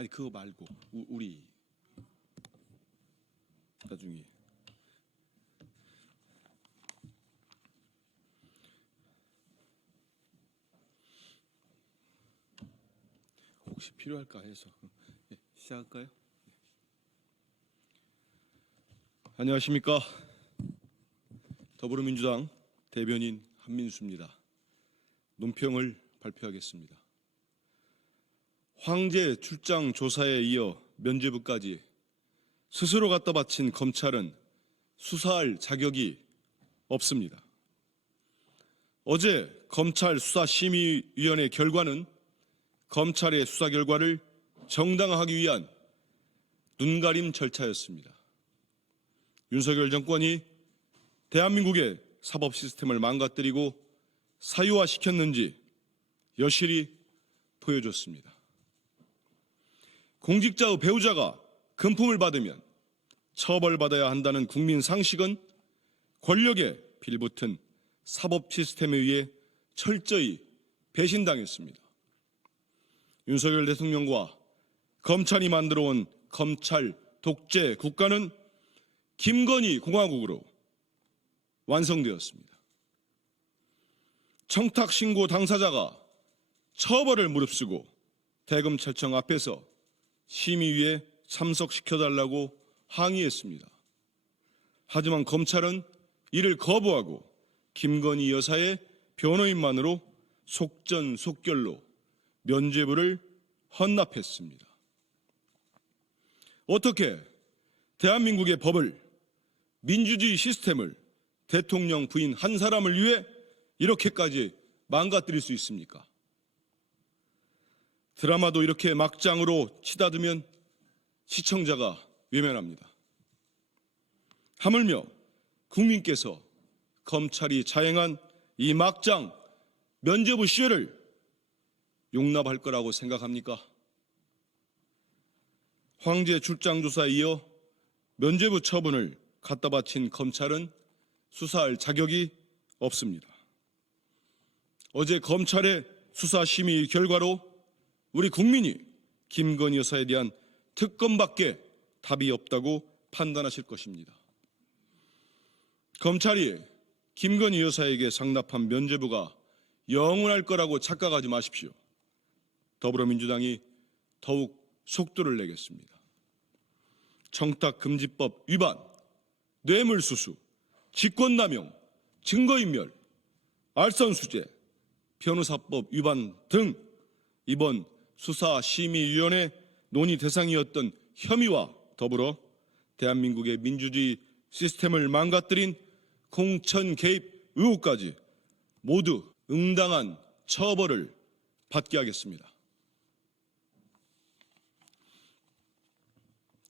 아니 그거 말고 우리 나중에 혹시 필요할까 해서 시작할까요? 안녕하십니까. 더불어민주당 대변인 한민수입니다. 논평을 발표하겠습니다. 황제 출장 조사에 이어 면죄부까지 스스로 갖다 바친 검찰은 수사할 자격이 없습니다. 어제 검찰 수사심의위원회 결과는 검찰의 수사 결과를 정당화하기 위한 눈가림 절차였습니다. 윤석열 정권이 대한민국의 사법 시스템을 망가뜨리고 사유화시켰는지 여실히 보여줬습니다. 공직자의 배우자가 금품을 받으면 처벌받아야 한다는 국민 상식은 권력에 빌붙은 사법 시스템에 의해 철저히 배신당했습니다. 윤석열 대통령과 검찰이 만들어온 검찰 독재 국가는 김건희 공화국으로 완성되었습니다. 청탁 신고 당사자가 처벌을 무릅쓰고 대검찰청 앞에서 심의위에 참석시켜달라고 항의했습니다. 하지만 검찰은 이를 거부하고 김건희 여사의 변호인만으로 속전속결로 면죄부를 헌납했습니다. 어떻게 대한민국의 법을, 민주주의 시스템을 대통령 부인 한 사람을 위해 이렇게까지 망가뜨릴 수 있습니까? 드라마도 이렇게 막장으로 치닫으면 시청자가 외면합니다. 하물며 국민께서 검찰이 자행한 이 막장 면죄부 시효를 용납할 거라고 생각합니까? 황제 출장 조사에 이어 면죄부 처분을 갖다 바친 검찰은 수사할 자격이 없습니다. 어제 검찰의 수사심의 결과로 우리 국민이 김건희 여사에 대한 특검밖에 답이 없다고 판단하실 것입니다. 검찰이 김건희 여사에게 상납한 면죄부가 영원할 거라고 착각하지 마십시오. 더불어민주당이 더욱 속도를 내겠습니다. 청탁금지법 위반, 뇌물수수, 직권남용, 증거인멸, 알선수재, 변호사법 위반 등 이번 수사심의위원회 논의 대상이었던 혐의와 더불어 대한민국의 민주주의 시스템을 망가뜨린 공천 개입 의혹까지 모두 응당한 처벌을 받게 하겠습니다.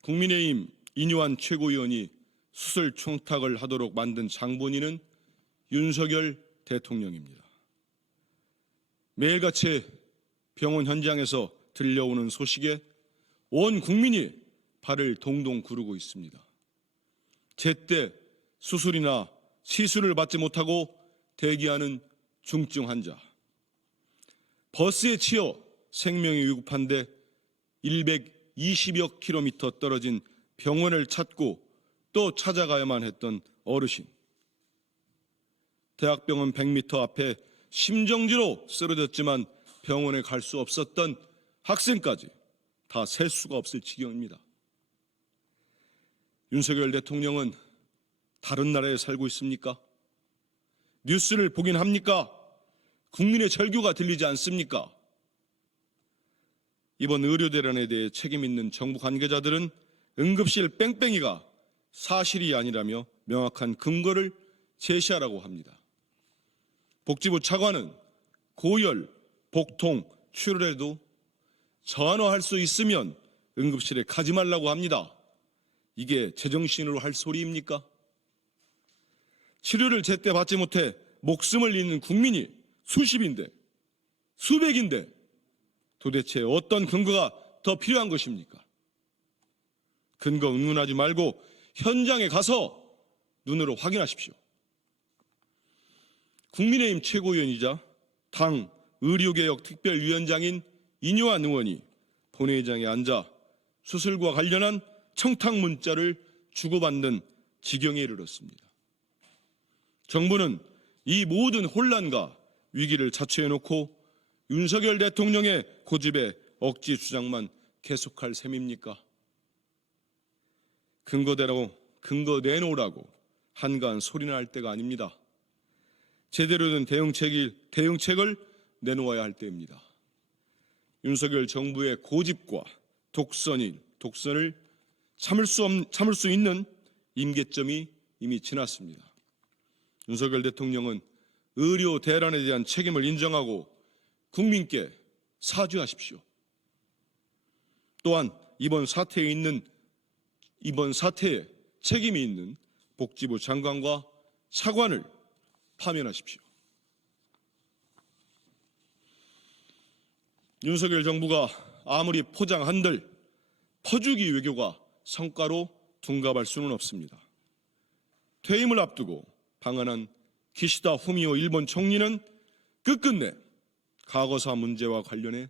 국민의힘 인유한 최고위원이 수술 청탁을 하도록 만든 장본인은 윤석열 대통령입니다. 매일같이 병원 현장에서 들려오는 소식에 온 국민이 발을 동동 구르고 있습니다. 제때 수술이나 시술을 받지 못하고 대기하는 중증 환자, 버스에 치여 생명이 위급한데 120여 킬로미터 떨어진 병원을 찾고 또 찾아가야만 했던 어르신, 대학병원 100m 앞에 심정지로 쓰러졌지만 병원에 갈 수 없었던 학생까지 다 셀 수가 없을 지경입니다. 윤석열 대통령은 다른 나라에 살고 있습니까? 뉴스를 보긴 합니까? 국민의 절규가 들리지 않습니까? 이번 의료대란에 대해 책임 있는 정부 관계자들은 응급실 뺑뺑이가 사실이 아니라며 명확한 근거를 제시하라고 합니다. 복지부 차관은 고열, 복통, 출혈에도 전화할 수 있으면 응급실에 가지 말라고 합니다. 이게 제정신으로 할 소리입니까? 치료를 제때 받지 못해 목숨을 잃는 국민이 수십인데, 수백인데 도대체 어떤 근거가 더 필요한 것입니까? 근거 의문하지 말고 현장에 가서 눈으로 확인하십시오. 국민의힘 최고위원이자 당 의료개혁 특별위원장인 인유한 의원이 본회의장에 앉아 수술과 관련한 청탁 문자를 주고받는 지경에 이르렀습니다. 정부는 이 모든 혼란과 위기를 자초해놓고 윤석열 대통령의 고집의 억지 주장만 계속할 셈입니까? 근거 내놓으라고 한가한 소리나 할 때가 아닙니다. 제대로 된 대응책을 내놓아야 할 때입니다. 윤석열 정부의 고집과 독선을 참을 수 있는 임계점이 이미 지났습니다. 윤석열 대통령은 의료 대란에 대한 책임을 인정하고 국민께 사죄하십시오. 또한 이번 사태에 책임이 있는 복지부 장관과 차관을 파면하십시오. 윤석열 정부가 아무리 포장한들 퍼주기 외교가 성과로 둔갑할 수는 없습니다. 퇴임을 앞두고 방한한 기시다 후미오 일본 총리는 끝끝내 과거사 문제와 관련해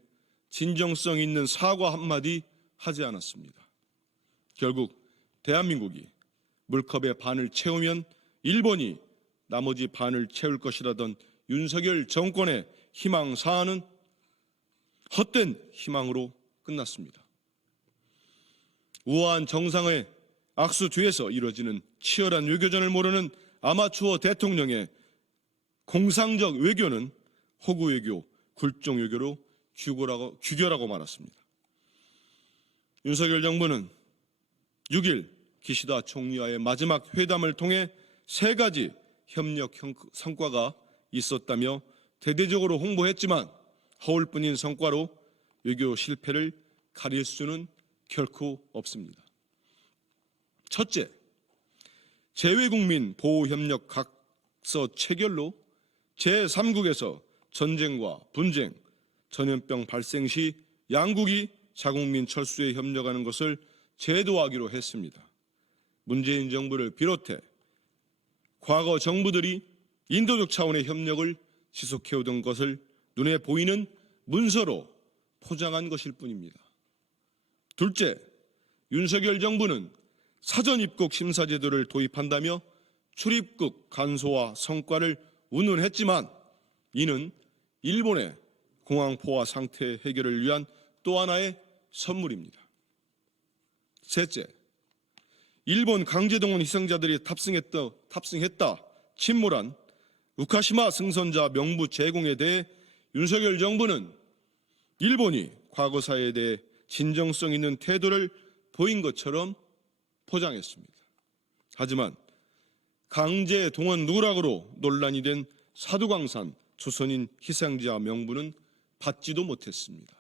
진정성 있는 사과 한마디 하지 않았습니다. 결국 대한민국이 물컵의 반을 채우면 일본이 나머지 반을 채울 것이라던 윤석열 정권의 희망사안은 헛된 희망으로 끝났습니다. 우아한 정상의 악수 뒤에서 이루어지는 치열한 외교전을 모르는 아마추어 대통령의 공상적 외교는 호구 외교, 굴종 외교로 규결하고 말았습니다. 윤석열 정부는 6일 기시다 총리와의 마지막 회담을 통해 3가지 협력 성과가 있었다며 대대적으로 홍보했지만 허울뿐인 성과로 외교 실패를 가릴 수는 결코 없습니다. 첫째, 재외국민 보호협력 각서 체결로 제3국에서 전쟁과 분쟁, 전염병 발생 시 양국이 자국민 철수에 협력하는 것을 제도화하기로 했습니다. 문재인 정부를 비롯해 과거 정부들이 인도적 차원의 협력을 지속해오던 것을 눈에 보이는 문서로 포장한 것일 뿐입니다. 둘째, 윤석열 정부는 사전 입국 심사 제도를 도입한다며 출입국 간소화 성과를 운운했지만 이는 일본의 공항 포화 상태 해결을 위한 또 하나의 선물입니다. 셋째, 일본 강제동원 희생자들이 탑승했다 침몰한 우카시마 승선자 명부 제공에 대해 윤석열 정부는 일본이 과거사에 대해 진정성 있는 태도를 보인 것처럼 포장했습니다. 하지만 강제동원 누락으로 논란이 된 사두광산 조선인 희생자 명부는 받지도 못했습니다.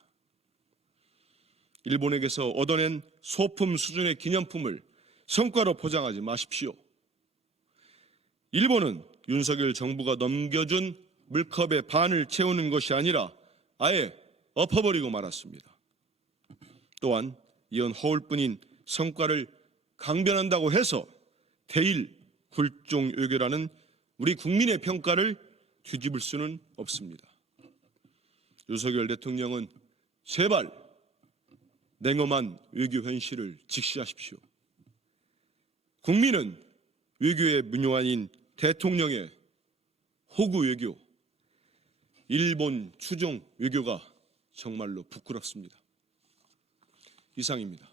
일본에게서 얻어낸 소품 수준의 기념품을 성과로 포장하지 마십시오. 일본은 윤석열 정부가 넘겨준 물컵의 반을 채우는 것이 아니라 아예 엎어버리고 말았습니다. 또한 이런 허울뿐인 성과를 강변한다고 해서 대일 굴종 외교라는 우리 국민의 평가를 뒤집을 수는 없습니다. 윤석열 대통령은 제발 냉엄한 외교 현실을 직시하십시오. 국민은 외교의 문효한인 대통령의 호구 외교, 일본 추종 외교가 정말로 부끄럽습니다. 이상입니다.